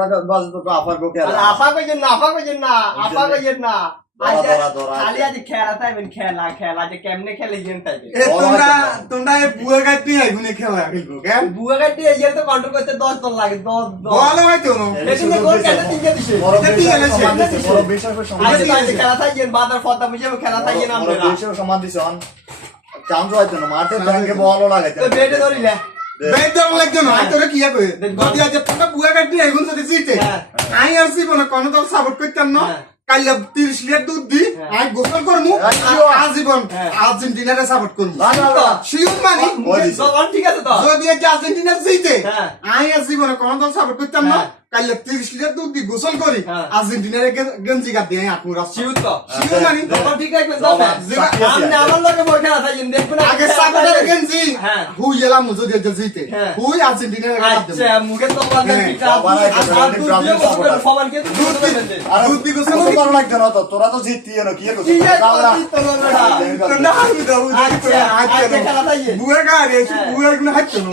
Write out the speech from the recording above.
বাজে তো আফার গো খেলা আফা কইছেন না খালি আজ খেলা তাইবেন খেলা যে কেমনে খেলে ইয়েন তাইবে তোমরা এই বুয়া গাড়ি আইগুনে খেলা খেলবো কেন বুয়া গাড়ি ইয়েন তো কন্ট্রোল করতে 10 দল লাগে 10 ভালো হইতো না এদিকে গোল কেটে তিনটা দিছে বড় বেশি সমান আজ তাই খেলা তাই ইয়েন বাদার ফতা মিশে খেলা তাই ইয়েন আমরা বেশি সমান দিছন চান্স হইতো না মাঠে ব্যাংকে বলও লাগাইতে তো বেটে ধরিলে বেদম লাগতো না তোরা কি কই যদি আজ তোমরা বুয়া গাড়ি আইগুন যদি জিতে আই আর জীবনে কোন দল সাপোর্ট করতাম না কাইলা 30 লিটার দুধ দি আই গোসল করমু আজীবন আর্জেন্টিনারে সাপোর্ট করমু শিওর মানি ঠিক আছে তো যদি আজ আর্জেন্টিনা জিতে আই আর জীবনে কোন দল সাপোর্ট করতাম না কাইলা 30 লিটার দুধ দি গোসল করি আর্জেন্টিনারে গঞ্জি গাদ দিয়ে আটমু রাস শিওর তো শিওর মানি ঠিক আছে তো আমনে আমার লগে বই খেলা তাই ইয়েন দেখবেন আগে সাপোর্টার গঞ্জি হুই এলাম যদি আজ জিতে হুই আর্জেন্টিনারে গাদ দেব আচ্ছা মুখে তো বলতে ঠিক আছে সমান কে দুধ দি গোসল ভালো লাগতো না তো তোরা তো জিততিয়ে না কি করছিস বুয়া গাড়ি বুয়া এগুলো হাঁটতো না